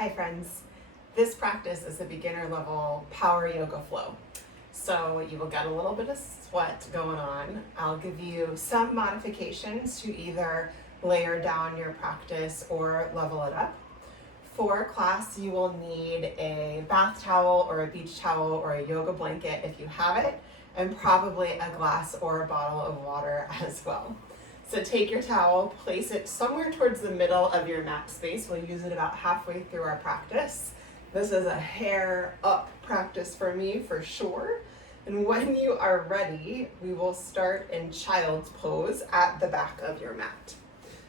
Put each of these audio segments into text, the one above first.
Hi friends, this practice is a beginner level power yoga flow. So you will get a little bit of sweat going on. I'll give you some modifications to either layer down your practice or level it up. For class, you will need a bath towel or a beach towel or a yoga blanket if you have it, and probably a glass or a bottle of water as well. So take your towel, place it somewhere towards the middle of your mat space. We'll use it about halfway through our practice. This is a hair up practice for me for sure. And when you are ready, we will start in child's pose at the back of your mat.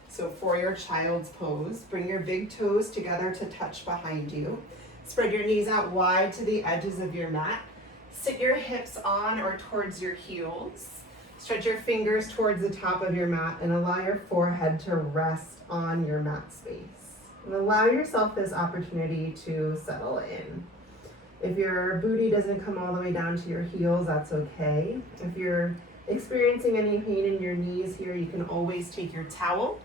So for your child's pose, bring your big toes together to touch behind you. Spread your knees out wide to the edges of your mat. Sit your hips on or towards your heels. Stretch your fingers towards the top of your mat and allow your forehead to rest on your mat space. And allow yourself this opportunity to settle in. If your booty doesn't come all the way down to your heels, that's okay. If you're experiencing any pain in your knees here, you can always take your towel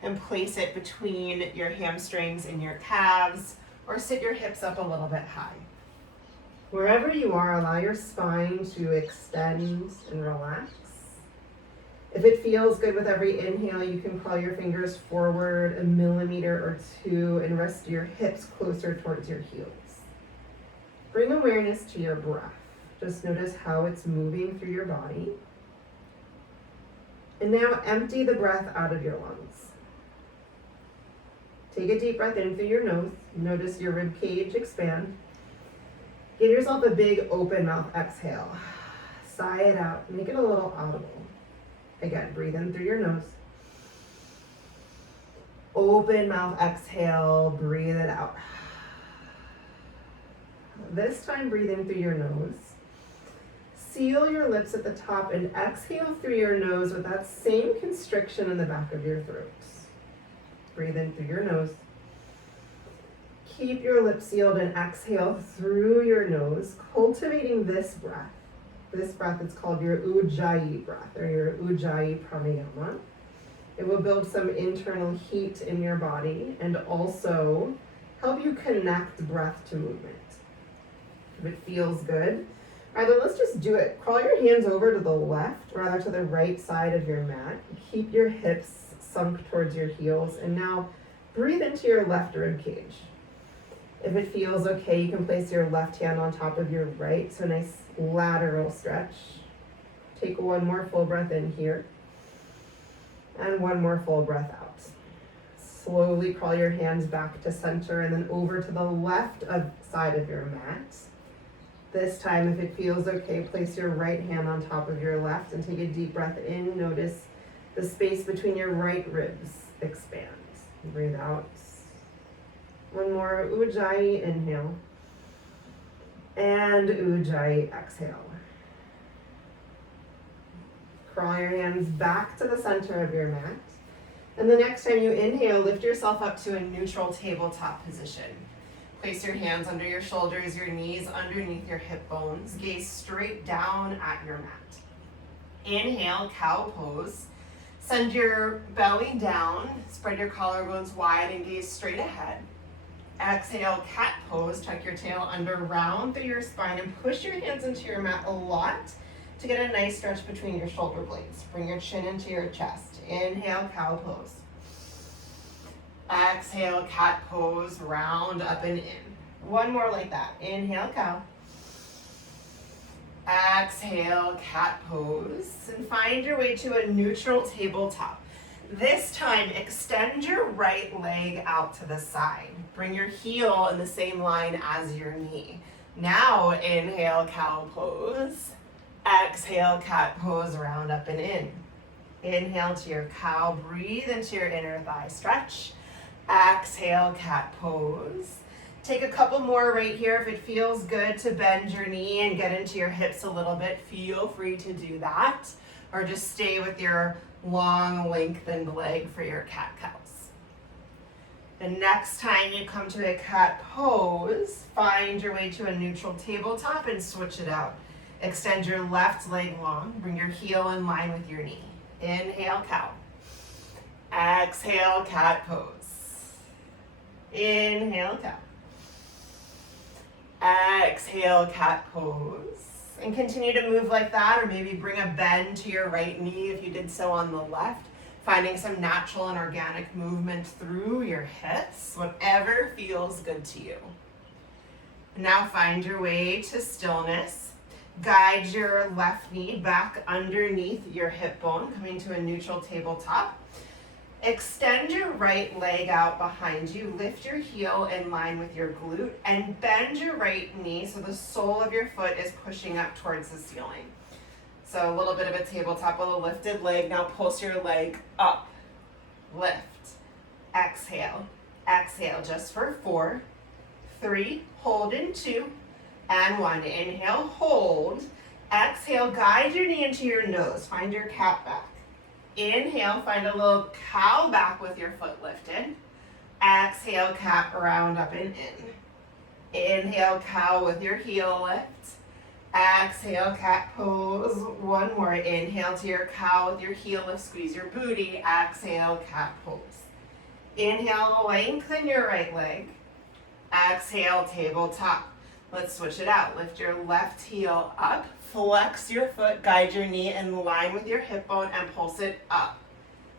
and place it between your hamstrings and your calves, or sit your hips up a little bit high. Wherever you are, allow your spine to extend and relax. If it feels good with every inhale, you can crawl your fingers forward 1 millimeter or 2 and rest your hips closer towards your heels. Bring awareness to your breath. Just notice how it's moving through your body. And now empty the breath out of your lungs. Take a deep breath in through your nose. Notice your rib cage expand. Give yourself a big open mouth exhale. Sigh it out. Make it a little audible. Again, breathe in through your nose. Open mouth exhale. Breathe it out. This time, breathe in through your nose. Seal your lips at the top and exhale through your nose with that same constriction in the back of your throat. Breathe in through your nose. Keep your lips sealed and exhale through your nose, cultivating this breath. This breath is called your Ujjayi breath or your Ujjayi pranayama. It will build some internal heat in your body and also help you connect breath to movement. If it feels good, either let's just do it. Crawl your hands over to the left, rather to the right side of your mat. Keep your hips sunk towards your heels, and now breathe into your left rib cage. If it feels okay, you can place your left hand on top of your right, so nice lateral stretch. Take one more full breath in here, and one more full breath out. Slowly crawl your hands back to center and then over to the left side of your mat. This time, if it feels okay, place your right hand on top of your left and take a deep breath in. Notice the space between your right ribs expands. Breathe out. One more Ujjayi inhale. And Ujjayi exhale. Crawl your hands back to the center of your mat. And the next time you inhale, lift yourself up to a neutral tabletop position. Place your hands under your shoulders, your knees underneath your hip bones. Gaze straight down at your mat. Inhale, cow pose. Send your belly down, spread your collarbones wide and gaze straight ahead. Exhale, cat pose. Tuck your tail under, round through your spine and push your hands into your mat a lot to get a nice stretch between your shoulder blades. Bring your chin into your chest. Inhale, cow pose. Exhale, cat pose, round up and in. One more like that. Inhale, cow. Exhale, cat pose. And find your way to a neutral tabletop. This time, extend your right leg out to the side. Bring your heel in the same line as your knee. Now, inhale, cow pose. Exhale, cat pose, round up and in. Inhale to your cow. Breathe into your inner thigh stretch. Exhale, cat pose. Take a couple more right here. If it feels good to bend your knee and get into your hips a little bit, feel free to do that. Or just stay with your long, lengthened leg for your cat-cows. The next time you come to a cat pose, find your way to a neutral tabletop and switch it out. Extend your left leg long. Bring your heel in line with your knee. Inhale, cow. Exhale, cat pose. Inhale, cow. Exhale, cat pose. And continue to move like that, or maybe bring a bend to your right knee if you did so on the left. Finding some natural and organic movement through your hips, whatever feels good to you. Now find your way to stillness. Guide your left knee back underneath your hip bone, coming to a neutral tabletop. Extend your right leg out behind you. Lift your heel in line with your glute and bend your right knee so the sole of your foot is pushing up towards the ceiling. So a little bit of a tabletop with a lifted leg. Now pulse your leg up. Lift. Exhale. Exhale just for 4, 3, hold in 2, and 1. Inhale, hold. Exhale, guide your knee into your nose. Find your cat back. Inhale, find a little cow back with your foot lifted. Exhale, cat round up and in. Inhale, cow with your heel lift. Exhale, cat pose. One more. Inhale to your cow with your heel lift. Squeeze your booty. Exhale, cat pose. Inhale, lengthen your right leg. Exhale, tabletop. Let's switch it out. Lift your left heel up. Flex your foot. Guide your knee in line with your hip bone and pulse it up.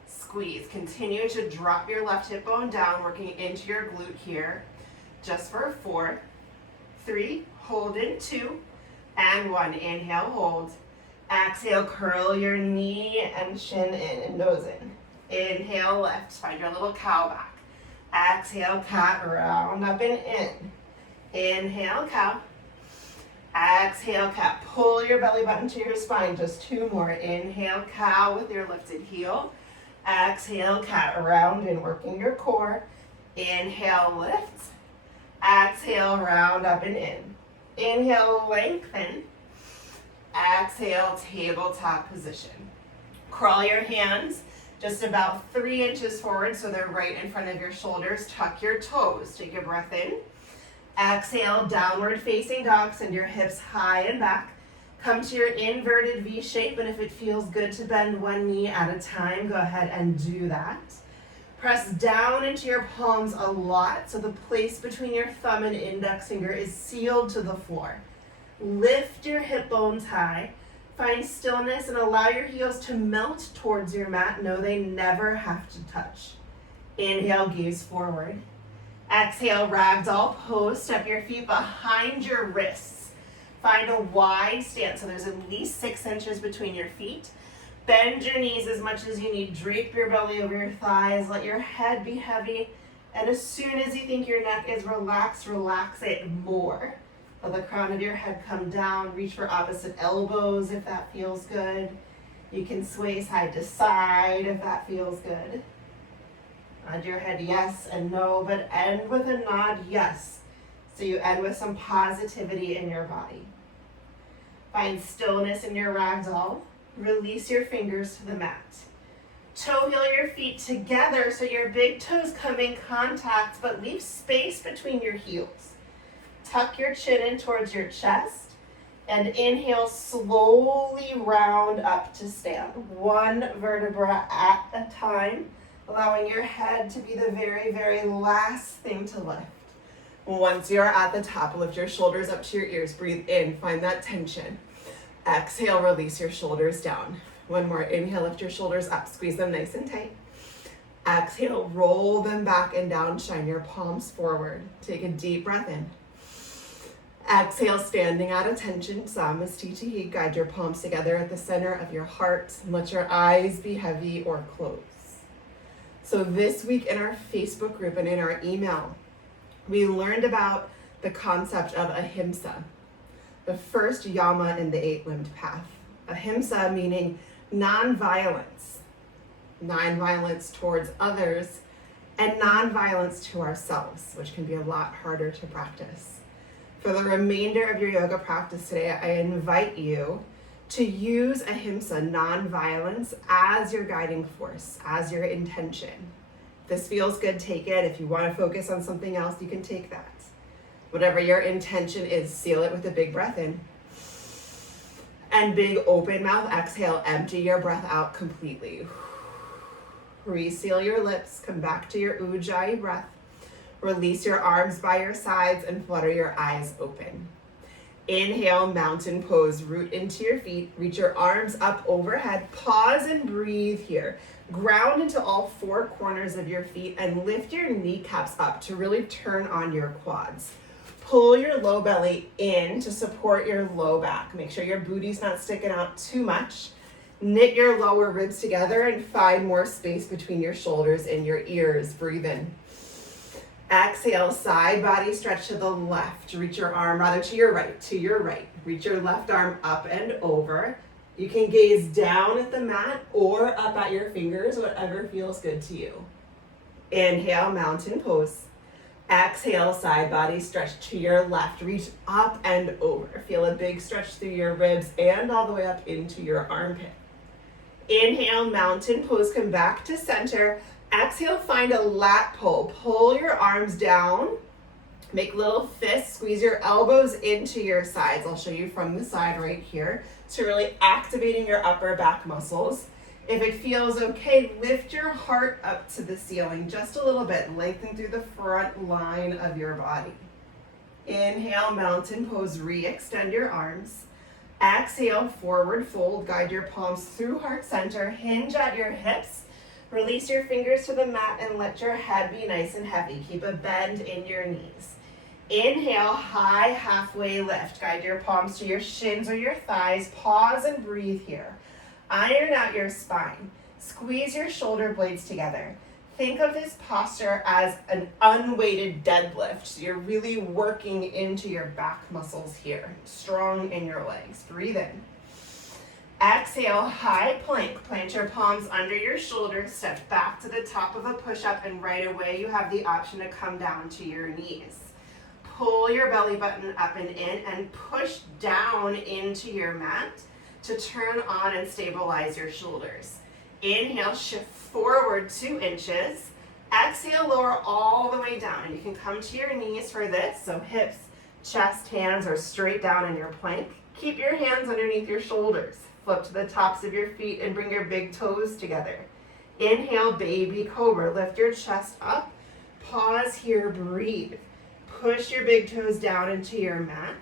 Squeeze. Continue to drop your left hip bone down, working into your glute here. Just for 4, 3, hold in 2, and 1. Inhale, hold. Exhale, curl your knee and shin in and nose in. Inhale, lift. Find your little cow back. Exhale, cat, round up and in. Inhale, cow. Exhale, cat. Pull your belly button to your spine. Just 2 more. Inhale, cow with your lifted heel. Exhale, cat, round and working your core. Inhale, lift. Exhale, round up and in. Inhale, lengthen. Exhale, tabletop position. Crawl your hands just about 3 inches forward so they're right in front of your shoulders. Tuck your toes. Take a breath in. Exhale, downward facing dog. Send your hips high and back. Come to your inverted V shape, and if it feels good to bend one knee at a time, go ahead and do that. Press down into your palms a lot so the place between your thumb and index finger is sealed to the floor. Lift your hip bones high. Find stillness and allow your heels to melt towards your mat. No, they never have to touch. Inhale, gaze forward. Exhale, ragdoll pose. Step your feet behind your wrists. Find a wide stance, so there's at least 6 inches between your feet. Bend your knees as much as you need. Drape your belly over your thighs. Let your head be heavy. And as soon as you think your neck is relaxed, relax it more. Let the crown of your head come down. Reach for opposite elbows if that feels good. You can sway side to side if that feels good. Nod your head yes and no, but end with a nod yes. So you end with some positivity in your body. Find stillness in your ragdoll. Release your fingers to the mat. Toe heel your feet together so your big toes come in contact, but leave space between your heels. Tuck your chin in towards your chest and inhale, slowly round up to stand. 1 vertebra at a time, allowing your head to be the very, very last thing to lift. Once you're at the top, lift your shoulders up to your ears. Breathe in, find that tension. Exhale, release your shoulders down. 1 more. Inhale, lift your shoulders up. Squeeze them nice and tight. Exhale, roll them back and down. Shine your palms forward. Take a deep breath in. Exhale, standing at attention. Samastitihi. Guide your palms together at the center of your heart. And let your eyes be heavy or closed. So this week in our Facebook group and in our email, we learned about the concept of ahimsa, the first yama in the 8-limbed path. Ahimsa meaning non-violence. Non-violence towards others and non-violence to ourselves, which can be a lot harder to practice. For the remainder of your yoga practice today, I invite you to use ahimsa, non-violence, as your guiding force, as your intention. If this feels good, take it. If you want to focus on something else, you can take that. Whatever your intention is, seal it with a big breath in. And big open mouth exhale, empty your breath out completely. Reseal your lips, come back to your Ujjayi breath. Release your arms by your sides and flutter your eyes open. Inhale, mountain pose, root into your feet, reach your arms up overhead, pause and breathe here. Ground into all four corners of your feet and lift your kneecaps up to really turn on your quads. Pull your low belly in to support your low back. Make sure your booty's not sticking out too much. Knit your lower ribs together and find more space between your shoulders and your ears. Breathe in. Exhale, side body stretch to the left. Reach your arm rather to your right. Reach your left arm up and over. You can gaze down at the mat or up at your fingers, whatever feels good to you. Inhale, mountain pose. Exhale, side body stretch to your left. Reach up and over. Feel a big stretch through your ribs and all the way up into your armpit. Inhale, mountain pose, come back to center. Exhale, find a lat pull. Pull your arms down. Make little fists. Squeeze your elbows into your sides. I'll show you from the side right here. So really activating your upper back muscles. If it feels okay, lift your heart up to the ceiling just a little bit. Lengthen through the front line of your body. Inhale, mountain pose. Re-extend your arms. Exhale, forward fold. Guide your palms through heart center. Hinge at your hips. Release your fingers to the mat and let your head be nice and heavy. Keep a bend in your knees. Inhale, high halfway lift. Guide your palms to your shins or your thighs. Pause and breathe here. Iron out your spine. Squeeze your shoulder blades together. Think of this posture as an unweighted deadlift. So you're really working into your back muscles here. Strong in your legs. Breathe in. Exhale, high plank. Plant your palms under your shoulders. Step back to the top of a push-up, and right away you have the option to come down to your knees. Pull your belly button up and in and push down into your mat to turn on and stabilize your shoulders. Inhale, shift forward 2 inches. Exhale, lower all the way down. And you can come to your knees for this. So hips, chest, hands are straight down in your plank. Keep your hands underneath your shoulders. Flip to the tops of your feet and bring your big toes together. Inhale, baby cobra. Lift your chest up. Pause here, breathe. Push your big toes down into your mat.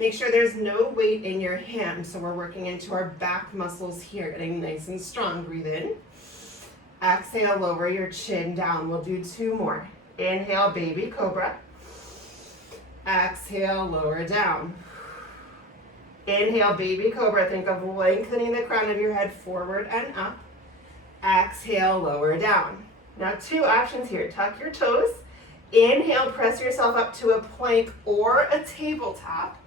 Make sure there's no weight in your hands, so we're working into our back muscles here, getting nice and strong. Breathe in. Exhale, lower your chin down. We'll do 2 more. Inhale, baby cobra. Exhale, lower down. Inhale, baby cobra. Think of lengthening the crown of your head forward and up. Exhale, lower down. Now 2 options here. Tuck your toes. Inhale, press yourself up to a plank or a tabletop.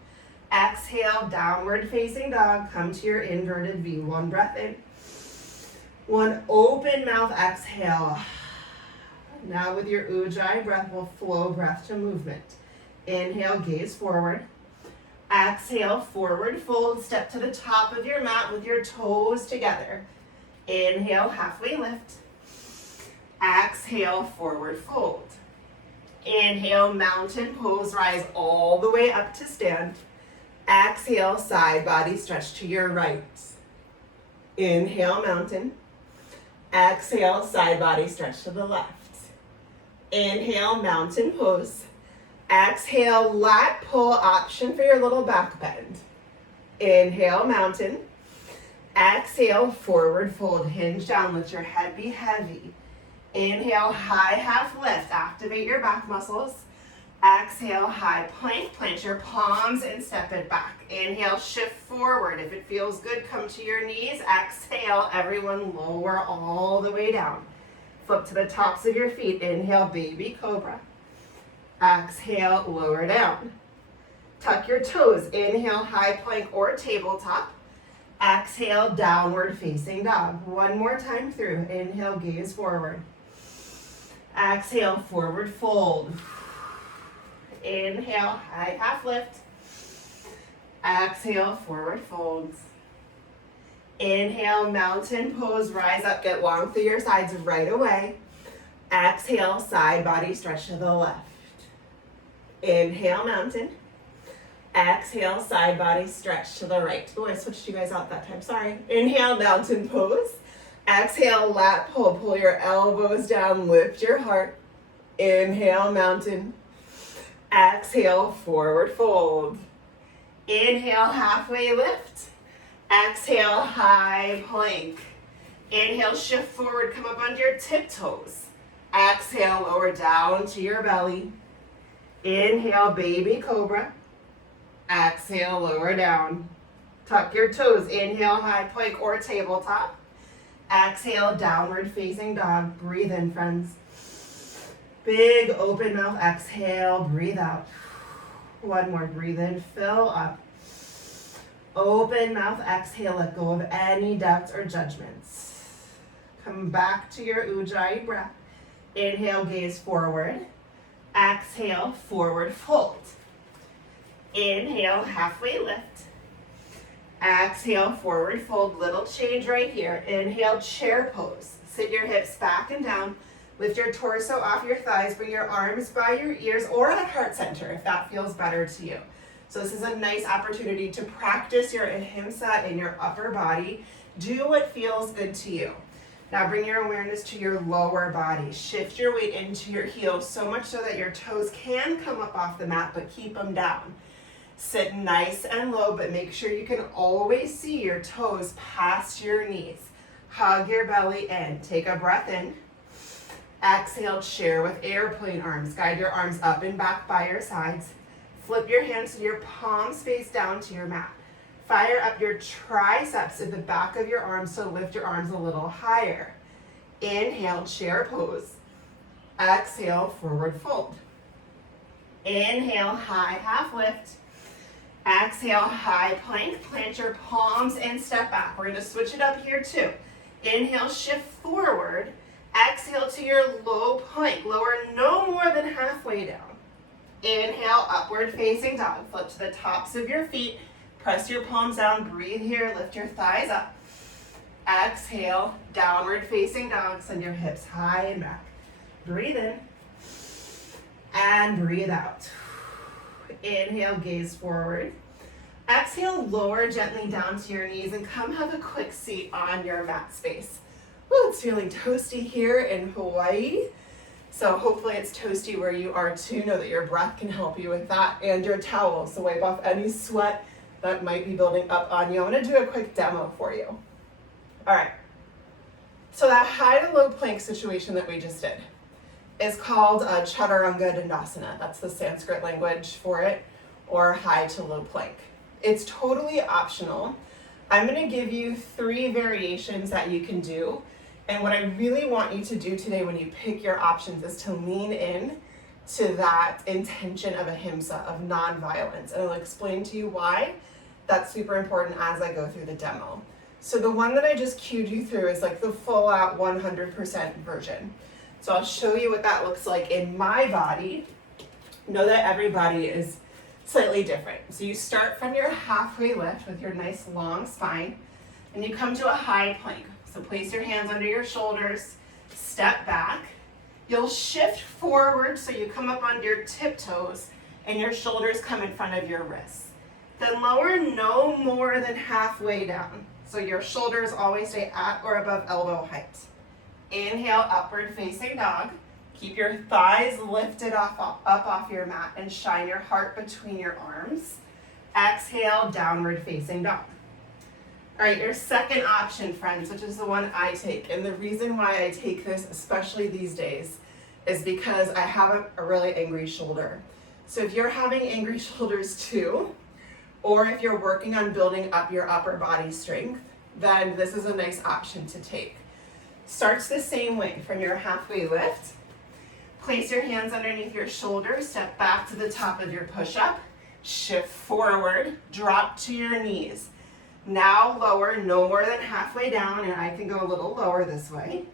Exhale, downward facing dog. Come to your inverted V. 1 breath in. 1 open mouth exhale. Now with your Ujjayi breath, we'll flow breath to movement. Inhale, gaze forward. Exhale, forward fold. Step to the top of your mat with your toes together. Inhale, halfway lift. Exhale, forward fold. Inhale, mountain pose. Rise all the way up to stand. Exhale, side body stretch to your right. Inhale, mountain. Exhale, side body stretch to the left. Inhale, mountain pose. Exhale, lat pull option for your little back bend. Inhale, mountain. Exhale, forward fold. Hinge down, let your head be heavy. Inhale, high half lift. Activate your back muscles. Exhale, high plank. Plant your palms and step it back. Inhale, shift forward. If it feels good, come to your knees. Exhale, everyone lower all the way down. Flip to the tops of your feet. Inhale, baby cobra. Exhale, lower down. Tuck your toes. Inhale, high plank or tabletop. Exhale, downward facing dog. 1 more time through. Inhale, gaze forward. Exhale, forward fold. Inhale, high half lift. Exhale, forward folds. Inhale, mountain pose. Rise up, get long through your sides right away. Exhale, side body stretch to the left. Inhale, mountain. Exhale, side body stretch to the right. Oh, I switched you guys out that time, sorry. Inhale, mountain pose. Exhale, lat pull. Pull your elbows down, lift your heart. Inhale, mountain. Exhale, forward fold. Inhale, halfway lift. Exhale, high plank. Inhale, shift forward, come up onto your tiptoes. Exhale, lower down to your belly. Inhale, baby cobra. Exhale, lower down. Tuck your toes. Inhale, high plank or tabletop. Exhale, downward facing dog. Breathe in, friends. Big open mouth. Exhale, breathe out. One more, breathe in, fill up. Open mouth, exhale, let go of any doubts or judgments. Come back to your Ujjayi breath. Inhale, gaze forward. Exhale, forward fold. Inhale, halfway lift. Exhale, forward fold. Little change right here. Inhale, chair pose. Sit your hips back and down. Lift your torso off your thighs. Bring your arms by your ears or at heart center if that feels better to you. So this is a nice opportunity to practice your ahimsa in your upper body. Do what feels good to you. Now bring your awareness to your lower body. Shift your weight into your heels so much so that your toes can come up off the mat, but keep them down. Sit nice and low, but make sure you can always see your toes past your knees. Hug your belly in. Take a breath in. Exhale, chair with airplane arms. Guide your arms up and back by your sides. Flip your hands so your palms face down to your mat. Fire up your triceps at the back of your arms, so lift your arms a little higher. Inhale, chair pose. Exhale, forward fold. Inhale, high half lift. Exhale, high plank. Plant your palms and step back. We're going to switch it up here too. Inhale, shift forward. Exhale to your low plank. Lower no more than halfway down. Inhale, upward facing dog. Flip to the tops of your feet. Press your palms down. Breathe here. Lift your thighs up. Exhale, downward facing dog. Send your hips high and back. Breathe in. And breathe out. Inhale, gaze forward. Exhale, lower gently down to your knees and come have a quick seat on your mat space. Woo, it's feeling toasty here in Hawaii. So hopefully it's toasty where you are too. Know that your breath can help you with that and your towel. So wipe off any sweat that might be building up on you. I'm gonna do a quick demo for you. All right. So that high to low plank situation that we just did is called Chaturanga Dandasana. That's the Sanskrit language for it, or high to low plank. It's totally optional. I'm gonna give you 3 variations that you can do. And what I really want you to do today when you pick your options is to lean in to that intention of ahimsa, of nonviolence. And I'll explain to you why that's super important as I go through the demo. So the one that I just cued you through is like the full out 100% version. So I'll show you what that looks like in my body. Know that every body is slightly different. So you start from your halfway lift with your nice long spine, and you come to a high plank. So place your hands under your shoulders, step back. You'll shift forward so you come up on your tiptoes and your shoulders come in front of your wrists. Then lower no more than halfway down. So your shoulders always stay at or above elbow height. Inhale, upward facing dog. Keep your thighs lifted up off your mat and shine your heart between your arms. Exhale, downward facing dog. All right, your second option, friends, which is the one I take. And the reason why I take this, especially these days, is because I have a really angry shoulder. So if you're having angry shoulders too, or if you're working on building up your upper body strength, then this is a nice option to take. Starts the same way from your halfway lift. Place your hands underneath your shoulders, step back to the top of your push-up, shift forward, drop to your knees. Now lower no more than halfway down, and I can go a little lower this way.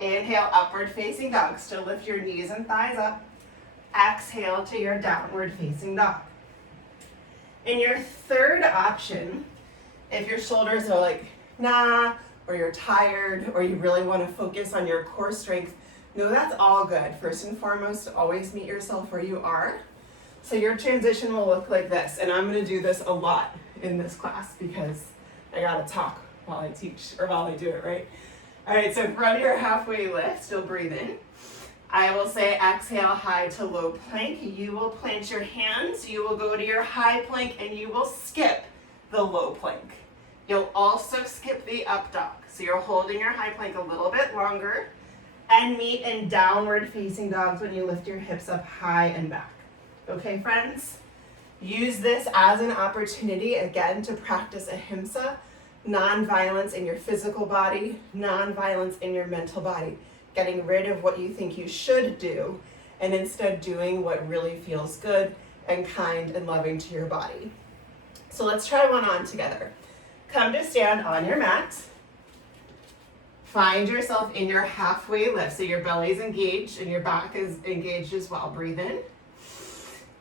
Inhale, upward facing dog. Still lift your knees and thighs up. Exhale to your downward facing dog. In your third option, if your shoulders are like, nah, or you're tired, or you really want to focus on your core strength, no, that's all good. First and foremost, always meet yourself where you are. So your transition will look like this, and I'm going to do this a lot in this class because I got to talk while I teach, or while I do it, right? All right, so from your halfway lift, still breathe in. I will say exhale, high to low plank. You will plant your hands, you will go to your high plank, and you will skip the low plank. You'll also skip the up dog. So you're holding your high plank a little bit longer and meet in downward facing dogs when you lift your hips up high and back. Okay, friends? Use this as an opportunity, again, to practice ahimsa, non-violence in your physical body, non-violence in your mental body. Getting rid of what you think you should do, and instead doing what really feels good and kind and loving to your body. So let's try one on together. Come to stand on your mat. Find yourself in your halfway lift, so your belly's engaged and your back is engaged as well. Breathe in.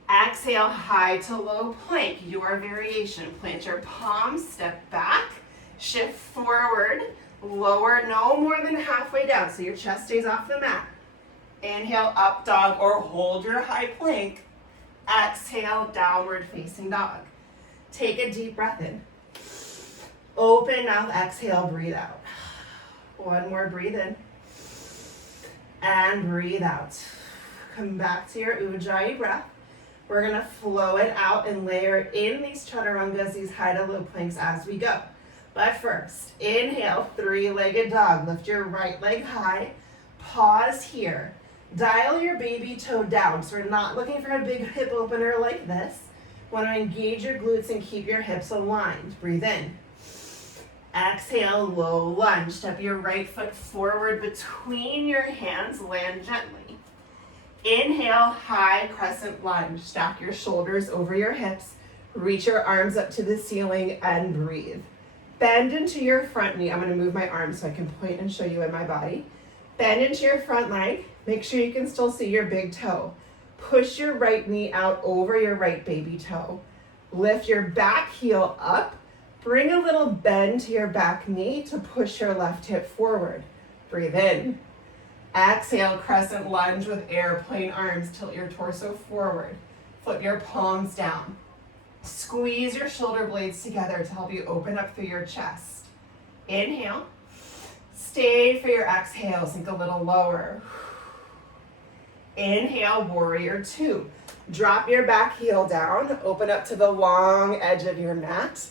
Exhale, high to low plank, your variation. Plant your palms, step back, shift forward, lower no more than halfway down so your chest stays off the mat. Inhale, up dog, or hold your high plank. Exhale, downward facing dog. Take a deep breath in. Open mouth, exhale, breathe out. One more, breathe in. And breathe out. Come back to your Ujjayi breath. We're gonna flow it out and layer in these chaturangas, these high to low planks as we go. But first, inhale, three-legged dog. Lift your right leg high. Pause here. Dial your baby toe down. So we're not looking for a big hip opener like this. Want to engage your glutes and keep your hips aligned. Breathe in. Exhale, low lunge. Step your right foot forward between your hands. Land gently. Inhale, high crescent lunge. Stack your shoulders over your hips. Reach your arms up to the ceiling and breathe. Bend into your front knee. I'm going to move my arms so I can point and show you in my body. Bend into your front leg. Make sure you can still see your big toe. Push your right knee out over your right baby toe. Lift your back heel up. Bring a little bend to your back knee to push your left hip forward. Breathe in. Exhale, crescent lunge with airplane arms. Tilt your torso forward. Flip your palms down. Squeeze your shoulder blades together to help you open up through your chest. Inhale. Stay for your exhale. Sink a little lower. Inhale, warrior two. Drop your back heel down. Open up to the long edge of your mat.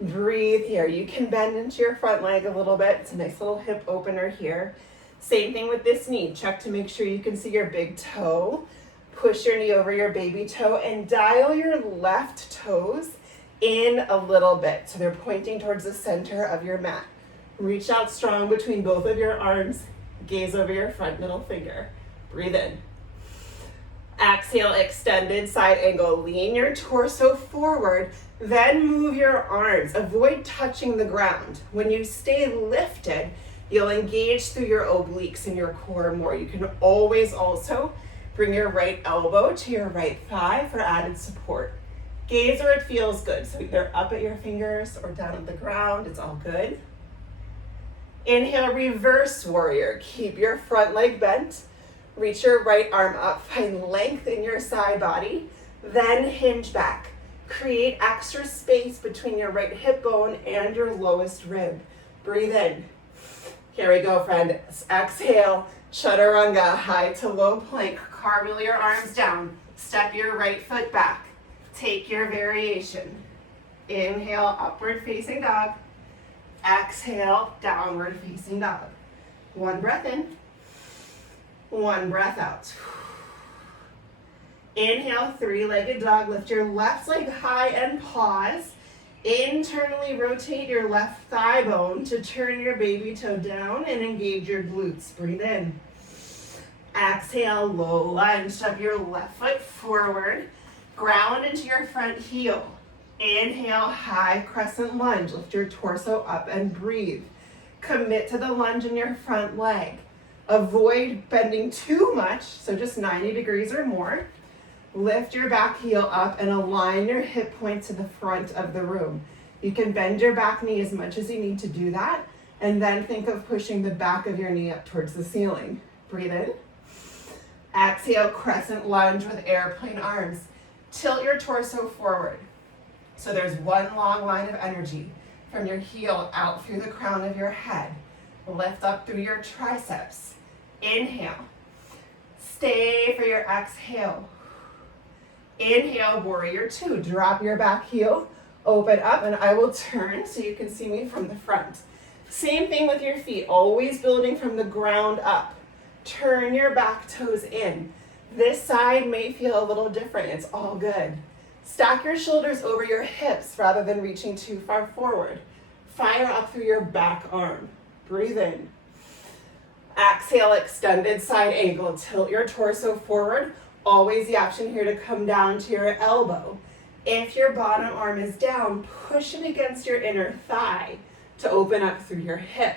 Breathe here. You can bend into your front leg a little bit. It's a nice little hip opener here. Same thing with this knee. Check to make sure you can see your big toe. Push your knee over your baby toe and dial your left toes in a little bit. So they're pointing towards the center of your mat. Reach out strong between both of your arms. Gaze over your front middle finger. Breathe in. Exhale, extended side angle. Lean your torso forward, then move your arms. Avoid touching the ground. When you stay lifted, you'll engage through your obliques and your core more. You can always also bring your right elbow to your right thigh for added support. Gaze where it feels good. So either up at your fingers or down at the ground, it's all good. Inhale, reverse warrior. Keep your front leg bent. Reach your right arm up, find length in your side body, then hinge back. Create extra space between your right hip bone and your lowest rib. Breathe in. Here we go, friend. Exhale, chaturanga, high to low plank. Cartwheel your arms down. Step your right foot back. Take your variation. Inhale, upward facing dog. Exhale, downward facing dog. One breath in. One breath out. Inhale, three-legged dog. Lift your left leg high and pause. Internally rotate your left thigh bone to turn your baby toe down and engage your glutes. Breathe in. Exhale, low lunge. Step your left foot forward. Ground into your front heel. Inhale, high crescent lunge. Lift your torso up and breathe. Commit to the lunge in your front leg. Avoid bending too much, so just 90 degrees or more. Lift your back heel up and align your hip point to the front of the room. You can bend your back knee as much as you need to do that, and then think of pushing the back of your knee up towards the ceiling. Breathe in. Exhale, crescent lunge with airplane arms. Tilt your torso forward. So there's one long line of energy from your heel out through the crown of your head. Lift up through your triceps. Inhale. stay for your exhale. Inhale, warrior two. Drop your back heel, open up, and I will turn so you can see me from the front. Same thing with your feet, always building from the ground up. Turn your back toes in. This side may feel a little different, it's all good. Stack your shoulders over your hips rather than reaching too far forward. Fire up through your back arm. Breathe in. Exhale, extended side angle. Tilt your torso forward. Always the option here to come down to your elbow. If your bottom arm is down, push it against your inner thigh to open up through your hip.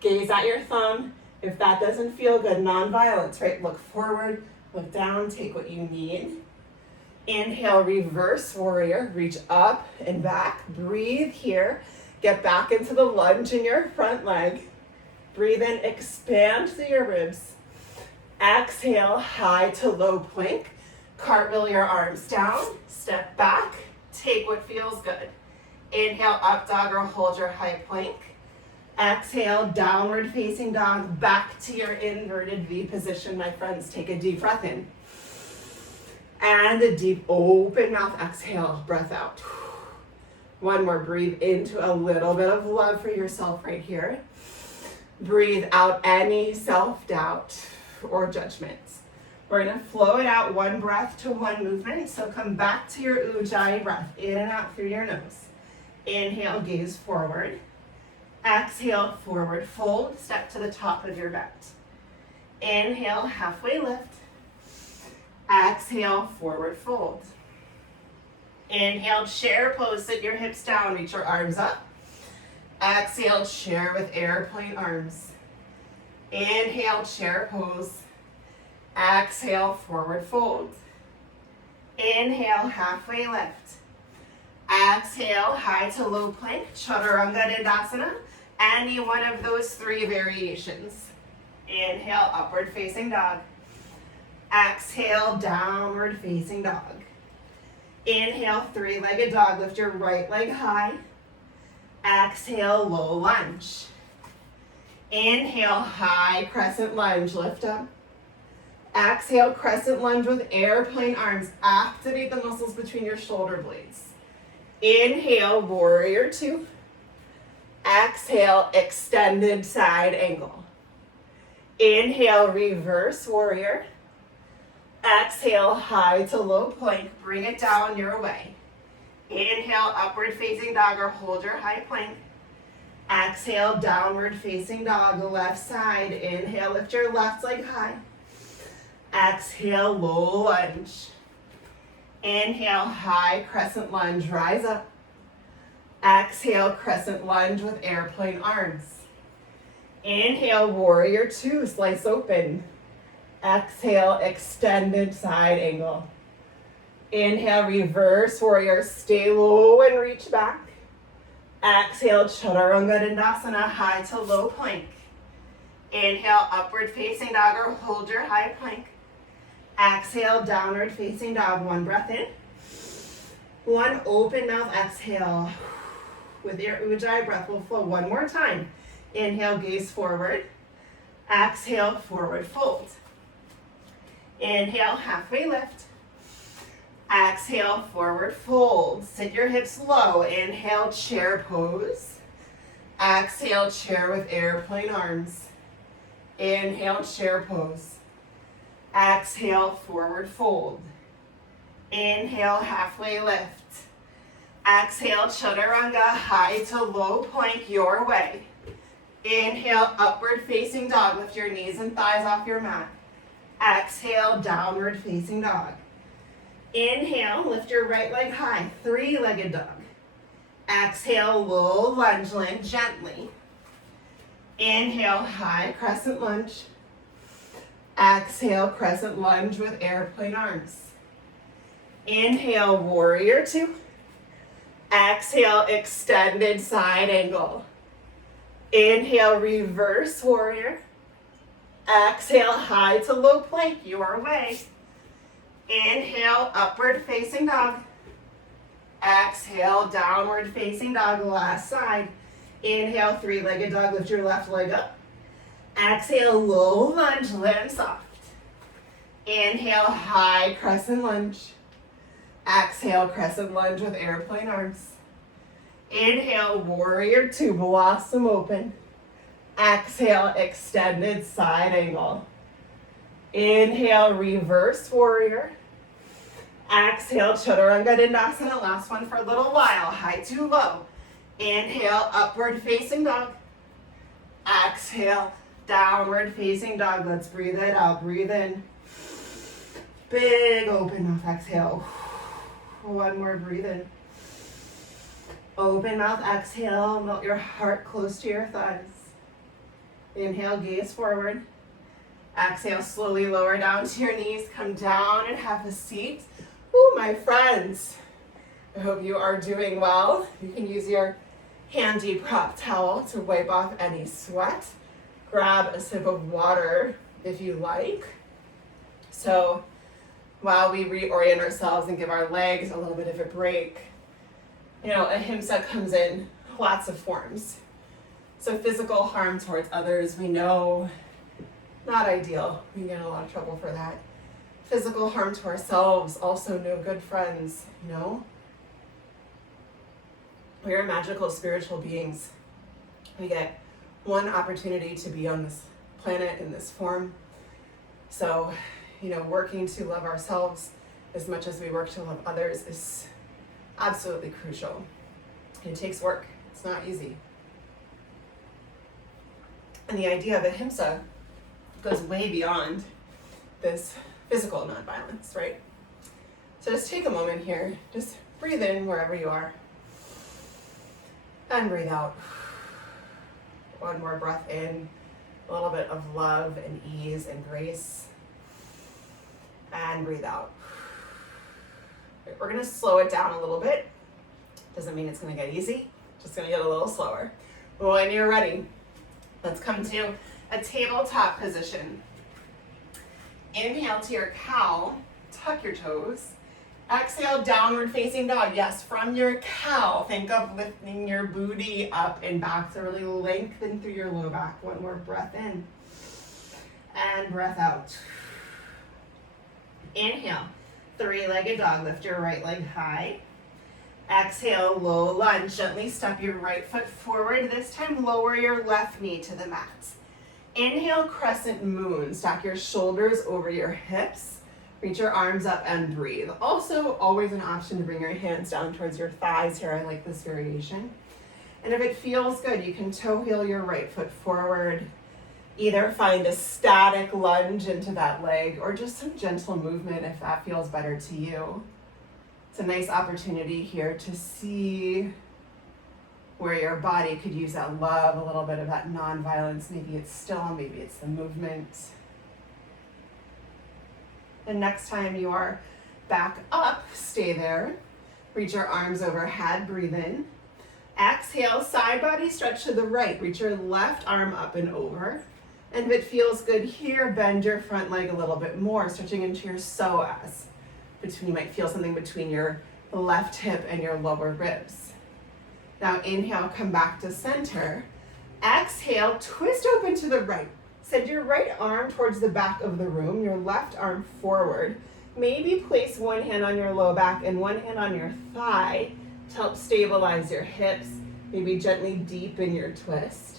Gaze at your thumb. If that doesn't feel good, non-violence, right? Look forward, look down, take what you need. Inhale, reverse warrior. Reach up and back. Breathe here. Get back into the lunge in your front leg. Breathe in, expand through your ribs. Exhale, high to low plank. Cartwheel your arms down, step back, take what feels good. Inhale, up dog or hold your high plank. Exhale, downward facing dog, back to your inverted V position, my friends. Take a deep breath in. And a deep open mouth exhale, breath out. One more, breathe into a little bit of love for yourself right here. Breathe out any self-doubt or judgments. We're gonna flow it out, one breath to one movement. So come back to your Ujjayi breath, in and out through your nose. Inhale, gaze forward. Exhale, forward fold, step to the top of your mat. Inhale, halfway lift. Exhale, forward fold. Inhale, chair pose, sit your hips down, reach your arms up. Exhale, chair with airplane arms. Inhale, chair pose. Exhale, forward fold. Inhale, halfway lift. Exhale, high to low plank, Chaturanga Dandasana. Any one of those three variations. Inhale, upward facing dog. Exhale, downward facing dog. Inhale, three-legged dog. Lift your right leg high. Exhale, low lunge. Inhale, high crescent lunge. Lift up. Exhale, crescent lunge with airplane arms. Activate the muscles between your shoulder blades. Inhale, warrior two. Exhale, extended side angle. Inhale, reverse warrior. Exhale, high to low plank. Bring it down your way. Inhale, upward facing dog or hold your high plank. Exhale, downward facing dog, left side. Inhale, lift your left leg high. Exhale, low lunge. Inhale, high crescent lunge, rise up. Exhale, crescent lunge with airplane arms. Inhale, warrior two, slice open. Exhale, extended side angle. Inhale, reverse warrior, stay low and reach back. Exhale, Chaturanga Dandasana, high to low plank. Inhale, upward facing dog or hold your high plank. Exhale, downward facing dog, one breath in. One open mouth exhale. With your Ujjayi breath, we'll flow one more time. Inhale, gaze forward. Exhale, forward fold. Inhale, halfway lift. Exhale, forward fold. Sit your hips low. Inhale, chair pose. Exhale, chair with airplane arms. Inhale, chair pose. Exhale, forward fold. Inhale, halfway lift. Exhale, Chaturanga, high to low plank your way. Inhale, upward facing dog. Lift your knees and thighs off your mat. Exhale, downward facing dog. Inhale, lift your right leg high, three-legged dog. Exhale, low lunge, land gently. Inhale, high crescent lunge. Exhale, crescent lunge with airplane arms. Inhale, warrior two. Exhale, extended side angle. Inhale, reverse warrior. Exhale, high to low plank your way. Inhale, upward facing dog. Exhale, downward facing dog, last side. Inhale, three-legged dog, lift your left leg up. Exhale, low lunge, land soft. Inhale, high crescent lunge. Exhale, crescent lunge with airplane arms. Inhale, warrior two, blossom open. Exhale, extended side angle. Inhale, reverse warrior. Exhale, chaturanga dandasana. Last one for a little while. High to low. Inhale, upward facing dog. Exhale, downward facing dog. Let's breathe it out. Breathe in. Big open mouth. Exhale. One more. Breathe in. Open mouth. Exhale. Melt your heart close to your thighs. Inhale, gaze forward. Exhale, slowly lower down to your knees. Come down and have a seat. Ooh, my friends. I hope you are doing well. You can use your handy prop towel to wipe off any sweat. Grab a sip of water if you like. So while we reorient ourselves and give our legs a little bit of a break, ahimsa comes in lots of forms. So physical harm towards others, we know, not ideal. We get in a lot of trouble for that. Physical harm to ourselves, also no good friends, We are magical spiritual beings. We get one opportunity to be on this planet in this form. So, working to love ourselves as much as we work to love others is absolutely crucial. It takes work. It's not easy. And the idea of ahimsa goes way beyond this physical nonviolence, right? So just take a moment here. Just breathe in wherever you are. And breathe out. One more breath in. A little bit of love and ease and grace. And breathe out. We're going to slow it down a little bit. Doesn't mean it's going to get easy. Just going to get a little slower. When you're ready, let's come to a tabletop position. Inhale to your cow, tuck your toes. Exhale, downward facing dog. Yes, from your cow, think of lifting your booty up and back to really lengthen through your low back. One more breath in and breath out. Inhale, three-legged dog. Lift your right leg high. Exhale, low lunge. Gently step your right foot forward. This time, lower your left knee to the mat. Inhale, crescent moon. Stack your shoulders over your hips. Reach your arms up and breathe. Also, always an option to bring your hands down towards your thighs here. I like this variation. And if it feels good, you can toe heel your right foot forward. Either find a static lunge into that leg or just some gentle movement if that feels better to you. It's a nice opportunity here to see where your body could use that love, a little bit of that non-violence. Maybe it's still, maybe it's the movement. And next time you are back up, stay there. Reach your arms overhead, breathe in. Exhale, side body stretch to the right. Reach your left arm up and over. And if it feels good here, bend your front leg a little bit more, stretching into your psoas. You might feel something between your left hip and your lower ribs. Now inhale, come back to center. Exhale, twist open to the right. Send your right arm towards the back of the room, your left arm forward. Maybe place one hand on your low back and one hand on your thigh to help stabilize your hips. Maybe gently deepen your twist.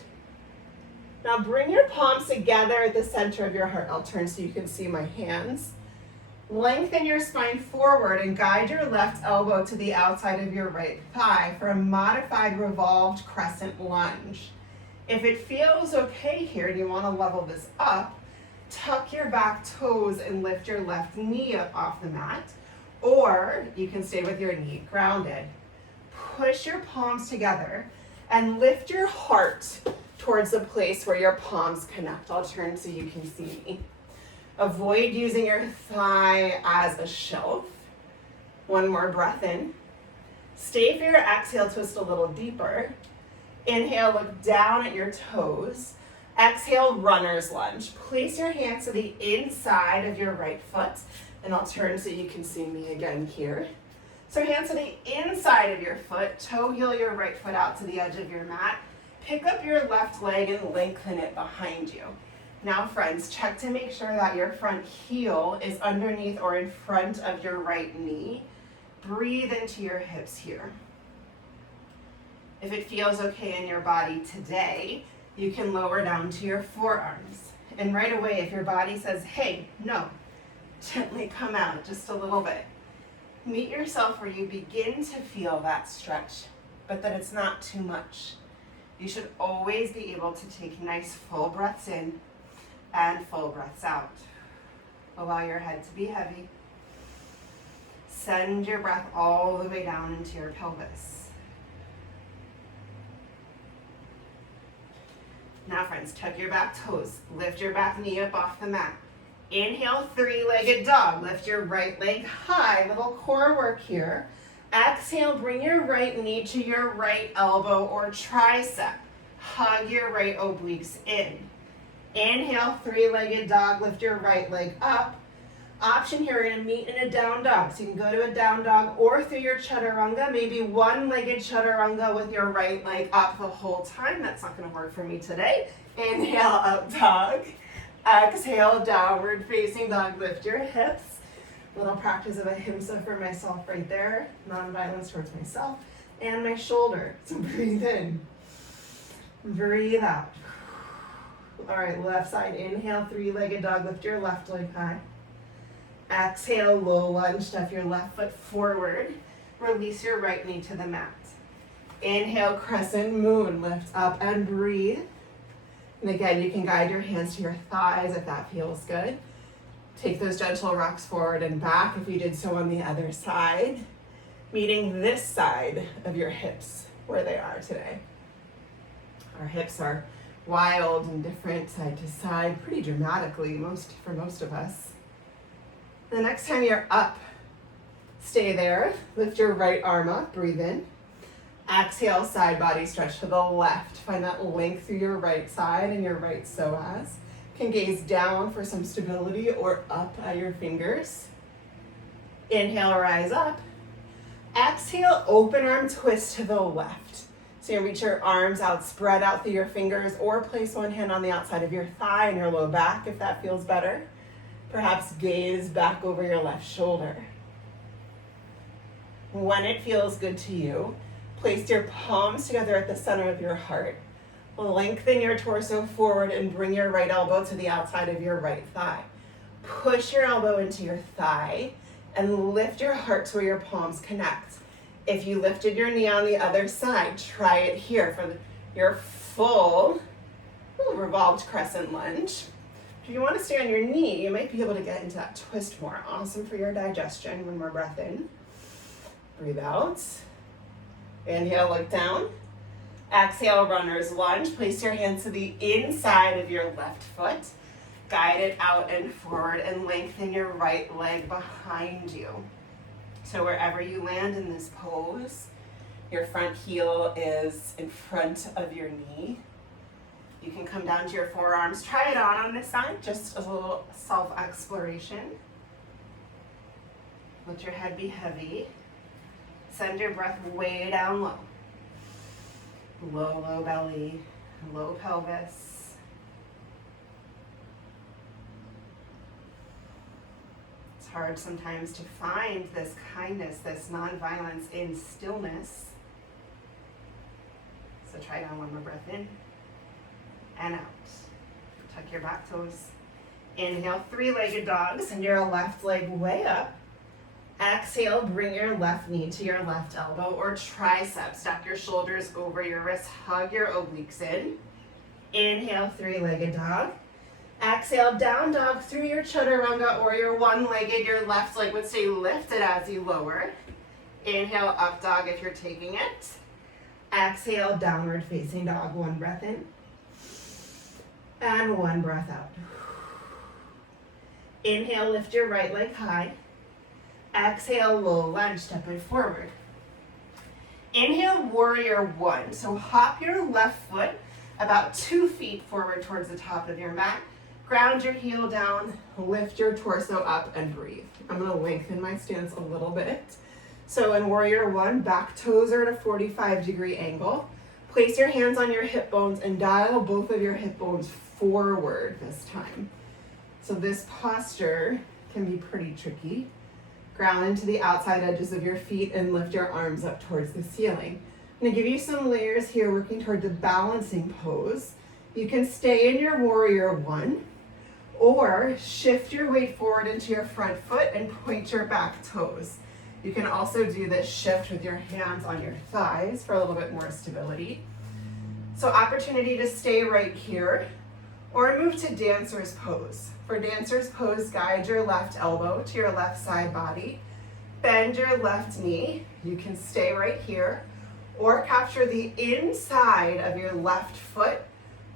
Now bring your palms together at the center of your heart. I'll turn so you can see my hands. Lengthen your spine forward and guide your left elbow to the outside of your right thigh for a modified revolved crescent lunge. If it feels okay here and you want to level this up, tuck your back toes and lift your left knee up off the mat, or you can stay with your knee grounded. Push your palms together and lift your heart towards the place where your palms connect. I'll turn so you can see me. Avoid using your thigh as a shelf. One more breath in. Stay for your exhale, twist a little deeper. Inhale, look down at your toes. Exhale, runner's lunge. Place your hands to the inside of your right foot, and I'll turn so you can see me again here. So hands to the inside of your foot, toe heel your right foot out to the edge of your mat. Pick up your left leg and lengthen it behind you. Now friends, check to make sure that your front heel is underneath or in front of your right knee. Breathe into your hips here. If it feels okay in your body today, you can lower down to your forearms. And right away, if your body says, hey, no, gently come out just a little bit. Meet yourself where you begin to feel that stretch, but that it's not too much. You should always be able to take nice full breaths in and full breaths out. Allow your head to be heavy. Send your breath all the way down into your pelvis. Now friends, tuck your back toes. Lift your back knee up off the mat. Inhale, three-legged dog. Lift your right leg high. Little core work here. Exhale, bring your right knee to your right elbow or tricep. Hug your right obliques in. Inhale, three-legged dog. Lift your right leg up. Option here, we're going to meet in a down dog. So you can go to a down dog or through your chaturanga, maybe one-legged chaturanga with your right leg up the whole time. That's not going to work for me today. Inhale, up dog. Exhale, downward facing dog. Lift your hips. Little practice of ahimsa for myself right there. Non-violence towards myself and my shoulder. So breathe in. Breathe out. All right, left side. Inhale, three-legged dog. Lift your left leg high. Exhale, low lunge. Step your left foot forward. Release your right knee to the mat. Inhale, crescent moon. Lift up and breathe. And again, you can guide your hands to your thighs if that feels good. Take those gentle rocks forward and back if you did so on the other side. Meeting this side of your hips where they are today. Our hips are wild and different side to side pretty dramatically for most of us. The next time you're up, stay there. Lift your right arm up, breathe in. Exhale, side body stretch to the left. Find that length through your right side and your right psoas. You can gaze down for some stability or up at your fingers. Inhale, rise up. Exhale, open arm twist to the left. So you reach your arms out, spread out through your fingers, or place one hand on the outside of your thigh and your low back if that feels better. Perhaps gaze back over your left shoulder. When it feels good to you, place your palms together at the center of your heart. Lengthen your torso forward and bring your right elbow to the outside of your right thigh. Push your elbow into your thigh and lift your heart to where your palms connect. If you lifted your knee on the other side, try it here for your full revolved crescent lunge. If you want to stay on your knee, you might be able to get into that twist more. Awesome for your digestion. One more breath in. Breathe out. Inhale, look down. Exhale, runner's lunge. Place your hands to the inside of your left foot. Guide it out and forward and lengthen your right leg behind you. So wherever you land in this pose, your front heel is in front of your knee. You can come down to your forearms. Try it on this side, just a little self-exploration. Let your head be heavy. Send your breath way down low. Low, low belly, low pelvis. It's hard sometimes to find this kindness, this non-violence in stillness. So try down one more breath in and out. Tuck your back toes. Inhale, three-legged dog. Send your left leg way up. Exhale, bring your left knee to your left elbow or tricep. Stack your shoulders over your wrists. Hug your obliques in. Inhale, three-legged dog. Exhale, down dog through your chaturanga or your one-legged. Your left leg would stay lifted as you lower. Inhale, up dog if you're taking it. Exhale, downward facing dog. One breath in. And one breath out. Inhale, lift your right leg high. Exhale, low lunge, step it forward. Inhale, warrior one. So hop your left foot about 2 feet forward towards the top of your mat. Ground your heel down, lift your torso up and breathe. I'm gonna lengthen my stance a little bit. So in warrior one, back toes are at a 45-degree angle. Place your hands on your hip bones and dial both of your hip bones forward this time. So this posture can be pretty tricky. Ground into the outside edges of your feet and lift your arms up towards the ceiling. I'm gonna give you some layers here working toward the balancing pose. You can stay in your warrior one, or shift your weight forward into your front foot and point your back toes. You can also do this shift with your hands on your thighs for a little bit more stability. So opportunity to stay right here, or move to dancer's pose. For dancer's pose, guide your left elbow to your left side body. Bend your left knee. You can stay right here, or capture the inside of your left foot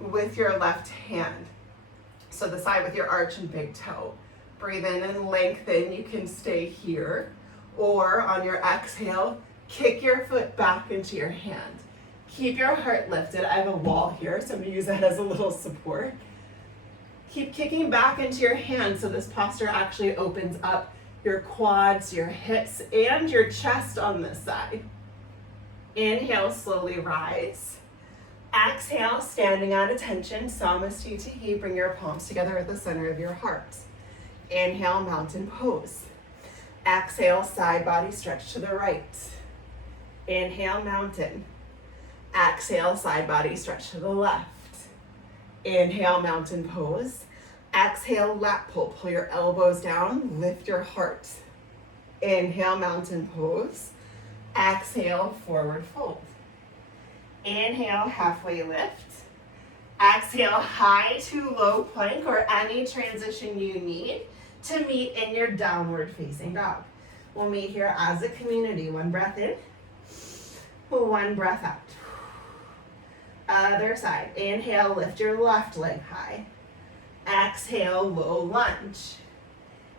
with your left hand. So the side with your arch and big toe. Breathe in and lengthen. You can stay here, or on your exhale, kick your foot back into your hand. Keep your heart lifted. I have a wall here, so I'm gonna use that as a little support. Keep kicking back into your hand so this posture actually opens up your quads, your hips, and your chest on this side. Inhale, slowly rise. Exhale, standing at attention, Samasthiti. Bring your palms together at the center of your heart. Inhale, mountain pose. Exhale, side body stretch to the right. Inhale, mountain. Exhale, side body stretch to the left. Inhale, mountain pose. Exhale, lat pull. Pull your elbows down, lift your heart. Inhale, mountain pose. Exhale, forward fold. Inhale, halfway lift. Exhale, high to low plank or any transition you need to meet in your downward facing dog. We'll meet here as a community. One breath in, one breath out. Other side. Inhale, lift your left leg high. Exhale, low lunge.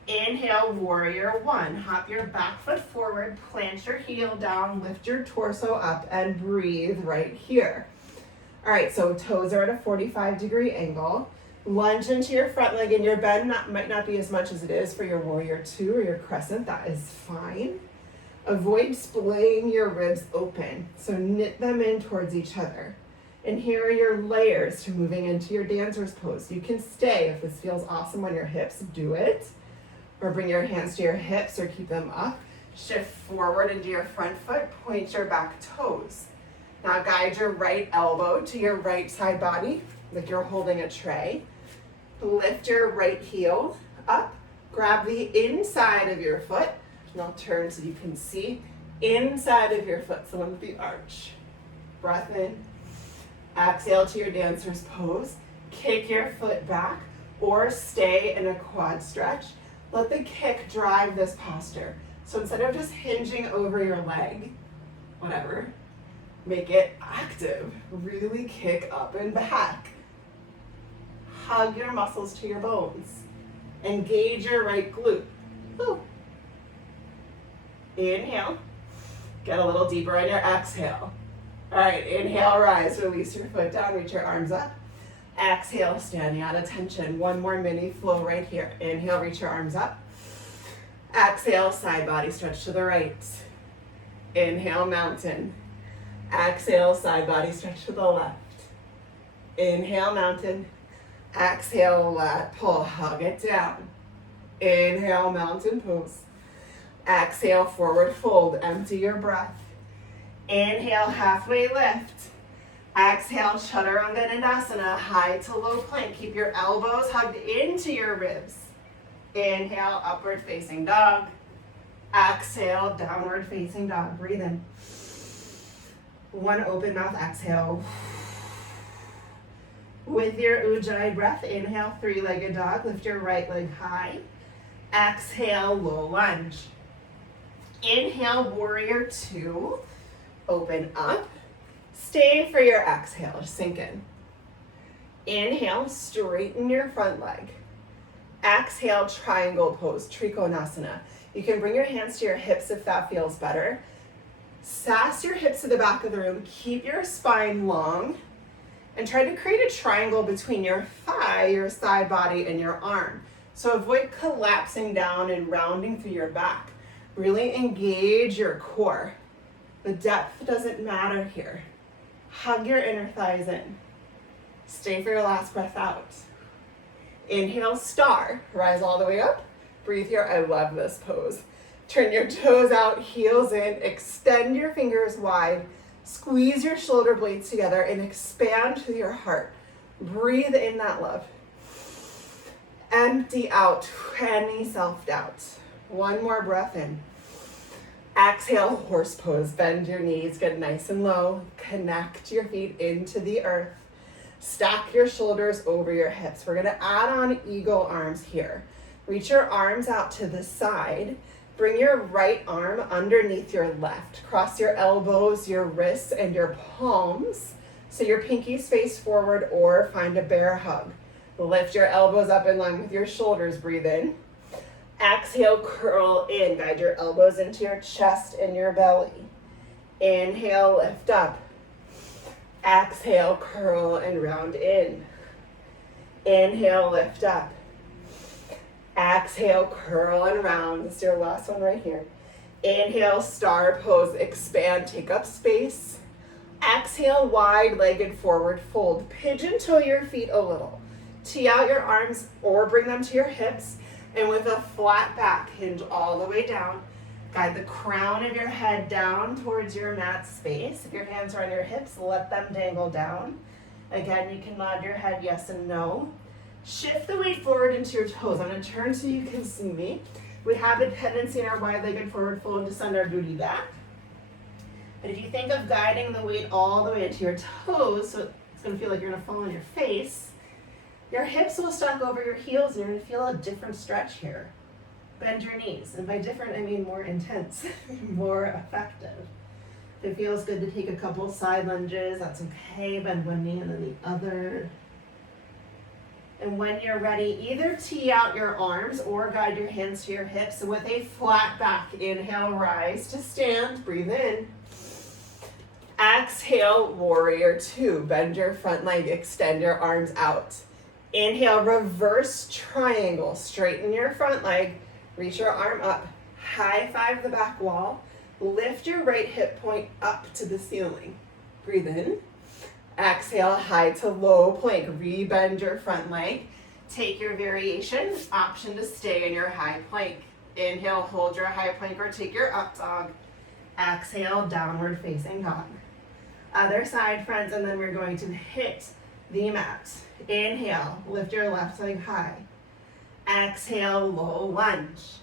Inhale, warrior one. Hop your back foot forward, plant your heel down, lift your torso up, and breathe right here. All right, so toes are at a 45-degree angle. Lunge into your front leg, and your bend might not be as much as it is for your warrior two or your crescent. That is fine. Avoid splaying your ribs open, so knit them in towards each other. And here are your layers to moving into your dancer's pose. You can stay if this feels awesome on your hips, do it. Or bring your hands to your hips or keep them up. Shift forward into your front foot, point your back toes. Now guide your right elbow to your right side body, like you're holding a tray. Lift your right heel up, grab the inside of your foot, and I'll turn so you can see inside of your foot, so with the arch. Breath in. Exhale to your dancer's pose. Kick your foot back or stay in a quad stretch. Let the kick drive this posture. So instead of just hinging over your leg, whatever, make it active. Really kick up and back. Hug your muscles to your bones. Engage your right glute. Woo. Inhale. Get a little deeper on your exhale. All right, inhale, rise, release your foot down, reach your arms up. Exhale, standing at attention. One more mini flow right here. Inhale, reach your arms up. Exhale, side body stretch to the right. Inhale, mountain. Exhale, side body stretch to the left. Inhale, mountain. Exhale, lat pull, hug it down. Inhale, mountain pose. Exhale, forward fold, empty your breath. Inhale, halfway lift. Exhale, Chaturanga Dandasana, high to low plank. Keep your elbows hugged into your ribs. Inhale, upward facing dog. Exhale, downward facing dog. Breathe in. One open mouth exhale. With your Ujjayi breath, inhale, three-legged dog. Lift your right leg high. Exhale, low lunge. Inhale, warrior two. Open up. Stay for your exhale, sink in. Inhale, straighten your front leg. Exhale, triangle pose, Trikonasana. You can bring your hands to your hips if that feels better. Sass your hips to the back of the room, keep your spine long, and try to create a triangle between your thigh, your side body, and your arm. So avoid collapsing down and rounding through your back. Really engage your core. The depth doesn't matter here. Hug your inner thighs in. Stay for your last breath out. Inhale, star. Rise all the way up. Breathe here. I love this pose. Turn your toes out, heels in. Extend your fingers wide. Squeeze your shoulder blades together and expand through your heart. Breathe in that love. Empty out any self-doubt. One more breath in. Exhale, horse pose. Bend your knees, get nice and low. Connect your feet into the earth. Stack your shoulders over your hips. We're gonna add on eagle arms here. Reach your arms out to the side. Bring your right arm underneath your left. Cross your elbows, your wrists, and your palms so your pinkies face forward, or find a bear hug. Lift your elbows up in line with your shoulders. Breathe in. Exhale, curl in. Guide your elbows into your chest and your belly. Inhale, lift up. Exhale, curl and round in. Inhale, lift up. Exhale, curl and round. This is your last one right here. Inhale, star pose. Expand, take up space. Exhale, wide-legged forward fold. Pigeon toe your feet a little. Tee out your arms or bring them to your hips. And with a flat back, hinge all the way down. Guide the crown of your head down towards your mat space. If your hands are on your hips, let them dangle down. Again, you can nod your head yes and no. Shift the weight forward into your toes. I'm going to turn so you can see me. We have a tendency in our wide-legged forward fold to send our booty back. But if you think of guiding the weight all the way into your toes, so it's going to feel like you're going to fall on your face, your hips will stack over your heels and you're going to feel a different stretch here. Bend your knees. And by different, I mean more intense, more effective. If it feels good to take a couple side lunges, that's okay. Bend one knee and then the other. And when you're ready, either tee out your arms or guide your hands to your hips. So with a flat back, inhale, rise to stand. Breathe in. Exhale, warrior two. Bend your front leg, extend your arms out. Inhale, reverse triangle. Straighten your front leg, reach your arm up, high five the back wall, lift your right hip point up to the ceiling. Breathe in. Exhale, high to low plank. Rebend your front leg. Take your variation, option to stay in your high plank. Inhale, hold your high plank or take your up dog. Exhale, downward facing dog. Other side, friends, and then we're going to hit the mat. Inhale, lift your left leg high. Exhale, low lunge.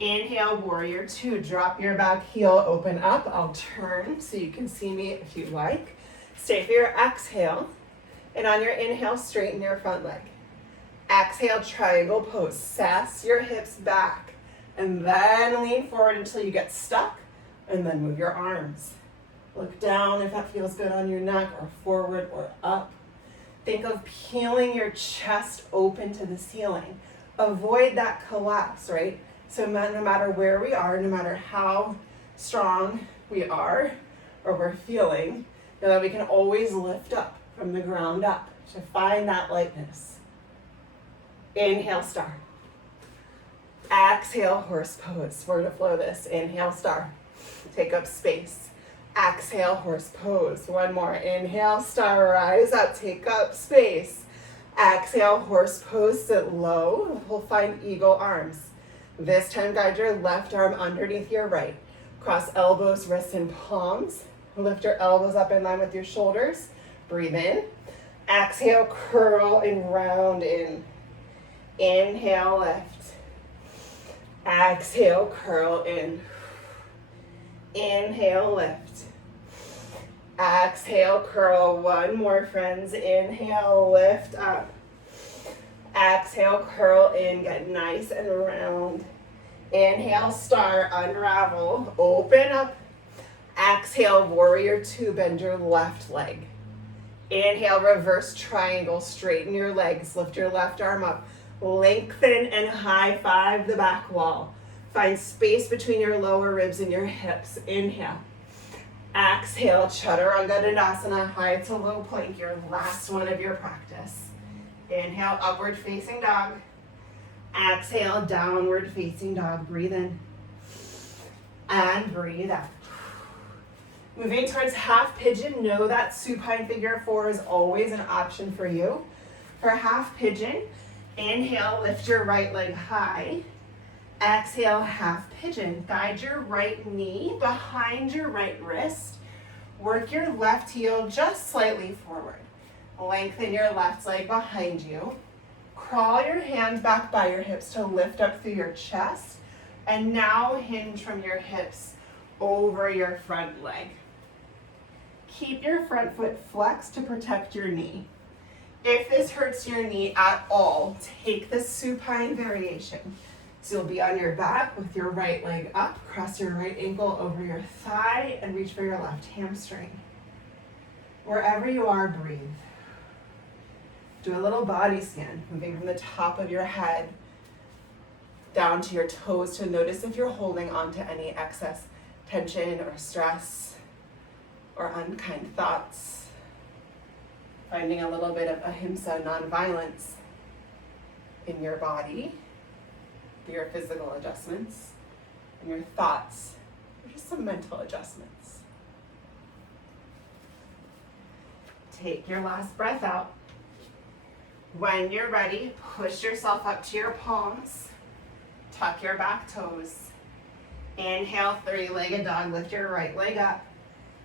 Inhale, warrior two. Drop your back heel, open up. I'll turn so you can see me if you like. Stay for your exhale. And on your inhale, straighten your front leg. Exhale, triangle pose. Sass your hips back. And then lean forward until you get stuck. And then move your arms. Look down if that feels good on your neck, or forward or up. Think of peeling your chest open to the ceiling. Avoid that collapse, right? So no matter where we are, no matter how strong we are or we're feeling, know that we can always lift up from the ground up to find that lightness. Inhale, star. Exhale, horse pose. We're gonna flow this. Inhale, star. Take up space. Exhale, horse pose. One more. Inhale, star, rise up, take up space. Exhale, horse pose, sit low. We'll find eagle arms. This time, guide your left arm underneath your right. Cross elbows, wrists, and palms. Lift your elbows up in line with your shoulders. Breathe in. Exhale, curl and round in. Inhale, lift. Exhale, curl in. Inhale, lift. Exhale, curl. One more, friends. Inhale, lift up. Exhale, curl in. Get nice and round. Inhale, star, unravel. Open up. Exhale, warrior two. Bend your left leg. Inhale, reverse triangle. Straighten your legs. Lift your left arm up. Lengthen and high five the back wall. Find space between your lower ribs and your hips. Inhale. Exhale, Chaturanga Dandasana, high to low plank, your last one of your practice. Inhale, upward facing dog. Exhale, downward facing dog. Breathe in and breathe out. Moving towards half pigeon, know that supine figure 4 is always an option for you. For half pigeon, inhale, lift your right leg high. Exhale, half pigeon. Guide your right knee behind your right wrist. Work your left heel just slightly forward. Lengthen your left leg behind you. Crawl your hands back by your hips to lift up through your chest. And now hinge from your hips over your front leg. Keep your front foot flexed to protect your knee. If this hurts your knee at all, take the supine variation. So you'll be on your back with your right leg up, cross your right ankle over your thigh, and reach for your left hamstring. Wherever you are, breathe. Do a little body scan, moving from the top of your head down to your toes to notice if you're holding on to any excess tension or stress or unkind thoughts. Finding a little bit of ahimsa, nonviolence in your body, your physical adjustments, and your thoughts, or just some mental adjustments. Take your last breath out. When you're ready, push yourself up to your palms, tuck your back toes. Inhale, three-legged dog, lift your right leg up.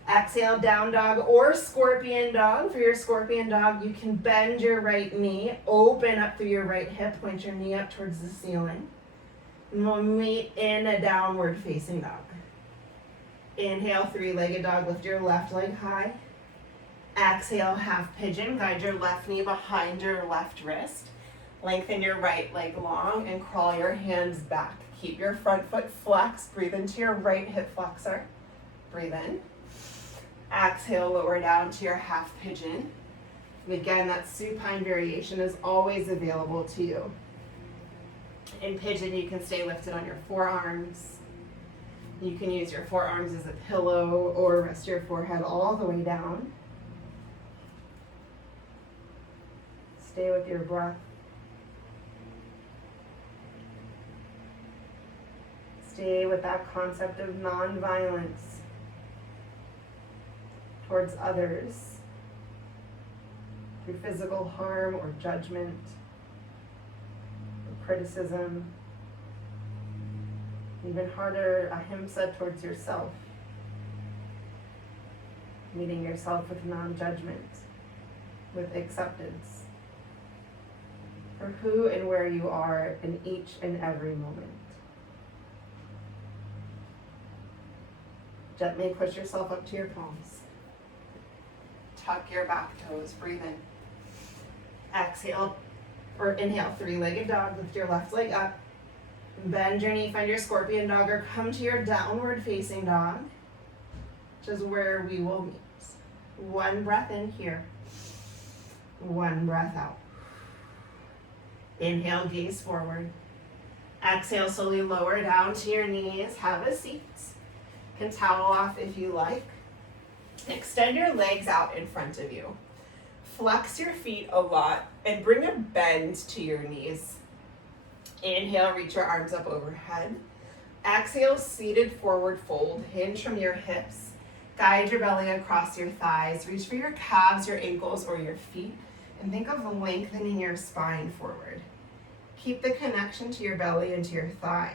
Exhale, down dog or scorpion dog. For your scorpion dog, you can bend your right knee, open up through your right hip, point your knee up towards the ceiling. And we'll meet in a downward facing dog. Inhale, three-legged dog, lift your left leg high. Exhale, half pigeon, guide your left knee behind your left wrist. Lengthen your right leg long and crawl your hands back. Keep your front foot flexed, breathe into your right hip flexor. Breathe in. Exhale, lower down to your half pigeon. And again, that supine variation is always available to you. In pigeon, you can stay lifted on your forearms. You can use your forearms as a pillow or rest your forehead all the way down. Stay with your breath. Stay with that concept of nonviolence towards others through physical harm or judgment or criticism. Even harder, ahimsa towards yourself. Meeting yourself with non-judgment, with acceptance for who and where you are in each and every moment. Gently push yourself up to your palms. Tuck your back toes, breathe in. Exhale, or inhale, three-legged dog, lift your left leg up. Bend your knee, find your scorpion dog, or come to your downward facing dog, which is where we will meet. One breath in here, one breath out. Inhale, gaze forward. Exhale, slowly lower down to your knees, have a seat. You can towel off if you like. Extend your legs out in front of you. Flex your feet a lot and bring a bend to your knees. Inhale, reach your arms up overhead. Exhale, seated forward fold. Hinge from your hips. Guide your belly across your thighs. Reach for your calves, your ankles, or your feet. And think of lengthening your spine forward. Keep the connection to your belly and to your thighs.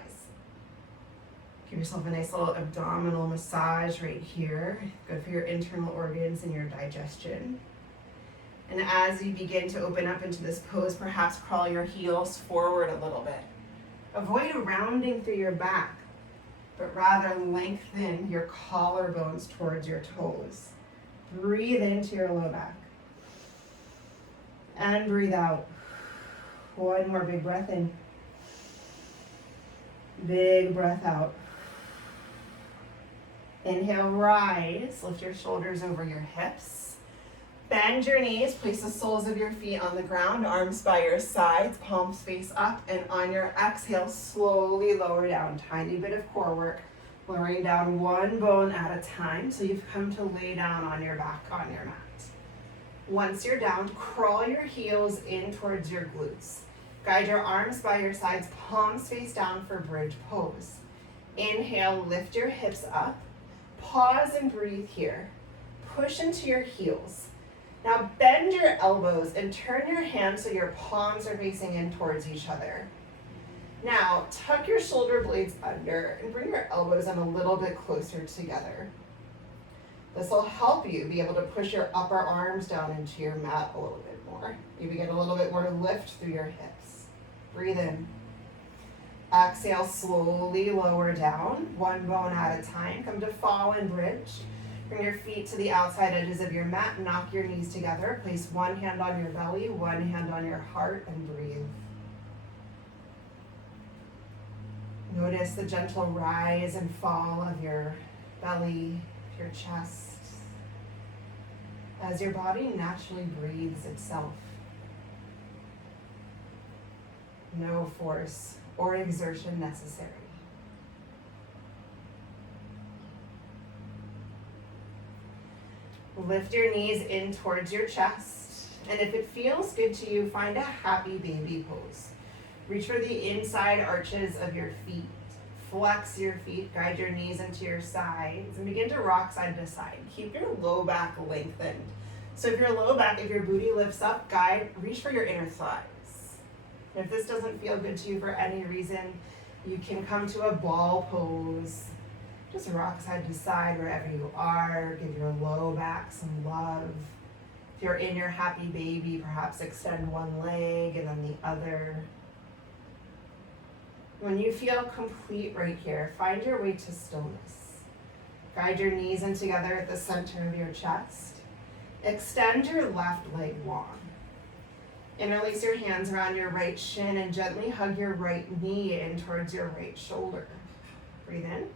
Give yourself a nice little abdominal massage right here. Good for your internal organs and your digestion. And as you begin to open up into this pose, perhaps crawl your heels forward a little bit. Avoid rounding through your back, but rather lengthen your collarbones towards your toes. Breathe into your low back. And breathe out. One more big breath in. Big breath out. Inhale, rise. Lift your shoulders over your hips. Bend your knees. Place the soles of your feet on the ground. Arms by your sides. Palms face up. And on your exhale, slowly lower down. Tiny bit of core work. Lowering down one bone at a time. So you've come to lay down on your back on your mat. Once you're down, crawl your heels in towards your glutes. Guide your arms by your sides, palms face down for bridge pose. Inhale, lift your hips up. Pause and breathe here. Push into your heels. Now bend your elbows and turn your hands so your palms are facing in towards each other. Now tuck your shoulder blades under and bring your elbows in a little bit closer together. This will help you be able to push your upper arms down into your mat a little bit more. Maybe get a little bit more lift through your hips. Breathe in. Exhale, slowly lower down, one bone at a time. Come to fallen bridge. Bring your feet to the outside edges of your mat. Knock your knees together. Place one hand on your belly, one hand on your heart, and breathe. Notice the gentle rise and fall of your belly, your chest, as your body naturally breathes itself. No force or exertion necessary. Lift your knees in towards your chest, and if it feels good to you, find a happy baby pose. Reach for the inside arches of your feet. Flex your feet, guide your knees into your sides, and begin to rock side to side. Keep your low back lengthened. So if your booty lifts up, reach for your inner thighs. And if this doesn't feel good to you for any reason, you can come to a ball pose. Just rock side to side wherever you are. Give your low back some love. If you're in your happy baby, perhaps extend one leg and then the other. When you feel complete right here, find your way to stillness. Guide your knees in together at the center of your chest. Extend your left leg long. Interlace your hands around your right shin and gently hug your right knee in towards your right shoulder. Breathe in.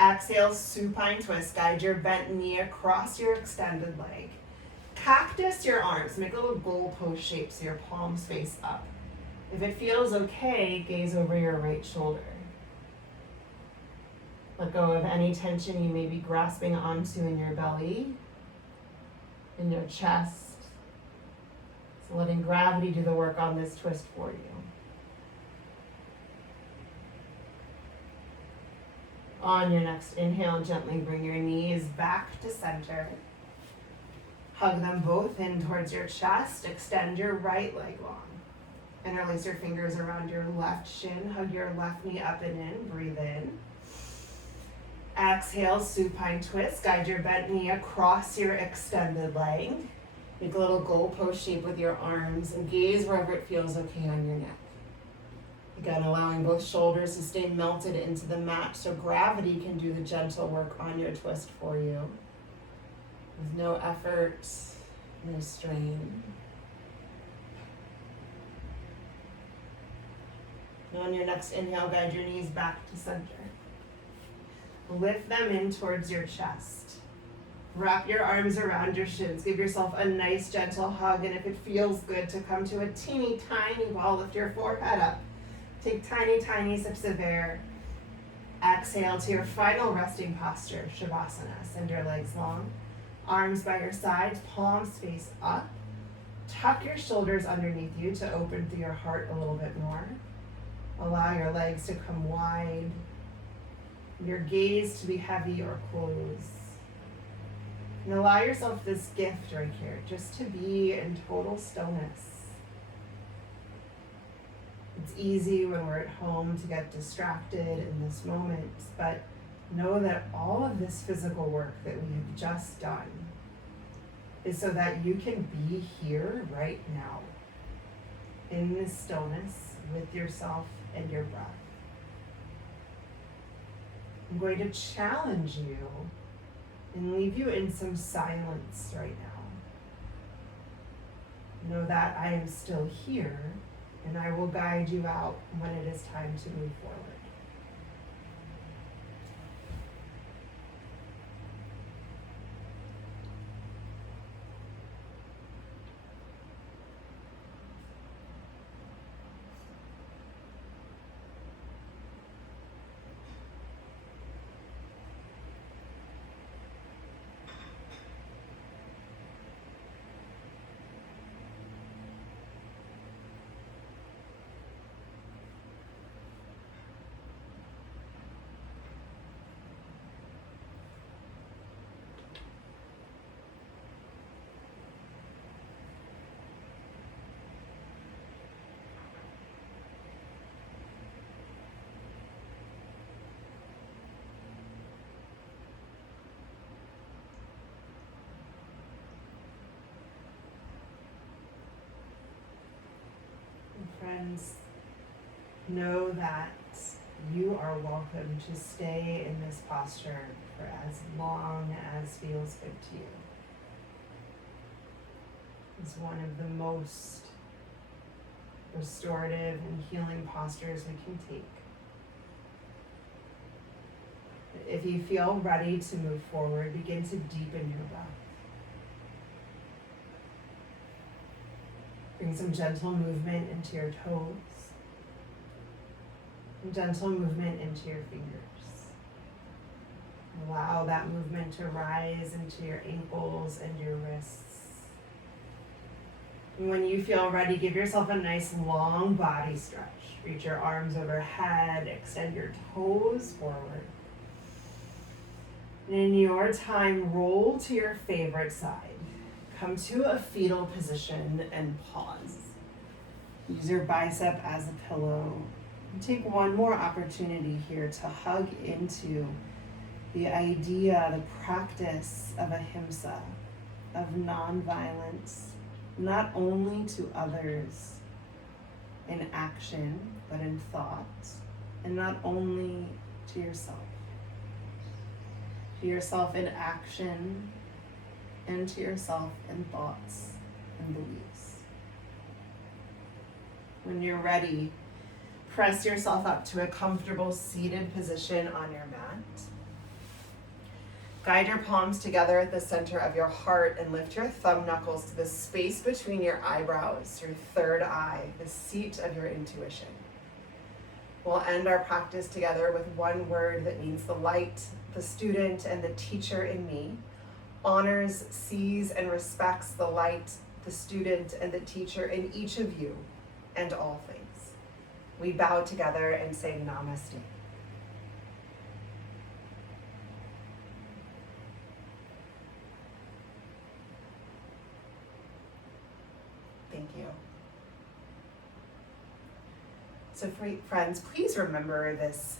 Exhale, supine twist. Guide your bent knee across your extended leg. Cactus your arms. Make a little goalpost shape so your palms face up. If it feels okay, gaze over your right shoulder. Let go of any tension you may be grasping onto in your belly, in your chest. So letting gravity do the work on this twist for you. On your next inhale, gently bring your knees back to center. Hug them both in towards your chest. Extend your right leg long. Interlace your fingers around your left shin. Hug your left knee up and in. Breathe in. Exhale, supine twist. Guide your bent knee across your extended leg. Make a little goalpost shape with your arms and gaze wherever it feels okay on your neck. Again, allowing both shoulders to stay melted into the mat so gravity can do the gentle work on your twist for you. With no effort, no strain. And on your next inhale, guide your knees back to center. Lift them in towards your chest. Wrap your arms around your shins. Give yourself a nice gentle hug, and if it feels good to come to a teeny tiny ball, lift your forehead up. Take tiny, tiny sips of air. Exhale to your final resting posture, Shavasana. Send your legs long. Arms by your sides, palms face up. Tuck your shoulders underneath you to open through your heart a little bit more. Allow your legs to come wide. Your gaze to be heavy or closed. And allow yourself this gift right here, just to be in total stillness. It's easy when we're at home to get distracted in this moment, but know that all of this physical work that we have just done is so that you can be here right now, in this stillness with yourself and your breath. I'm going to challenge you and leave you in some silence right now. Know that I am still here, and I will guide you out when it is time to move forward. know that you are welcome to stay in this posture for as long as feels good to you. It's one of the most restorative and healing postures we can take. If you feel ready to move forward, begin to deepen your breath. Bring some gentle movement into your toes, and gentle movement into your fingers. Allow that movement to rise into your ankles and your wrists. And when you feel ready, give yourself a nice long body stretch. Reach your arms overhead, extend your toes forward. And in your time, roll to your favorite side. Come to a fetal position and pause. Use your bicep as a pillow. And take one more opportunity here to hug into the idea, the practice of ahimsa, of nonviolence, not only to others in action, but in thought, and not only to yourself. To yourself in action, and to yourself in thoughts and beliefs. When you're ready, press yourself up to a comfortable seated position on your mat. Guide your palms together at the center of your heart and lift your thumb knuckles to the space between your eyebrows, your third eye, the seat of your intuition. We'll end our practice together with one word that means the light, the student, and the teacher in me honors, sees, and respects the light, the student, and the teacher in each of you and all things. We bow together and say namaste. Thank you. So friends, please remember this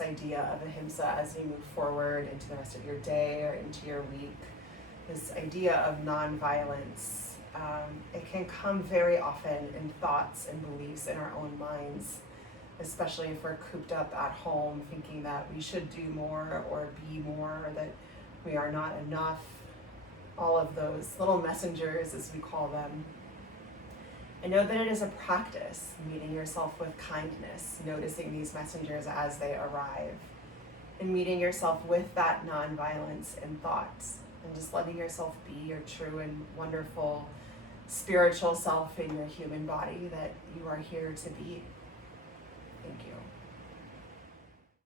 idea of ahimsa as you move forward into the rest of your day or into your week. This idea of nonviolence. It can come very often in thoughts and beliefs in our own minds, especially if we're cooped up at home thinking that we should do more or be more, or that we are not enough. All of those little messengers, as we call them. I know that it is a practice, meeting yourself with kindness, noticing these messengers as they arrive, and meeting yourself with that nonviolence in thoughts, and just letting yourself be your true and wonderful spiritual self in your human body that you are here to be. Thank you.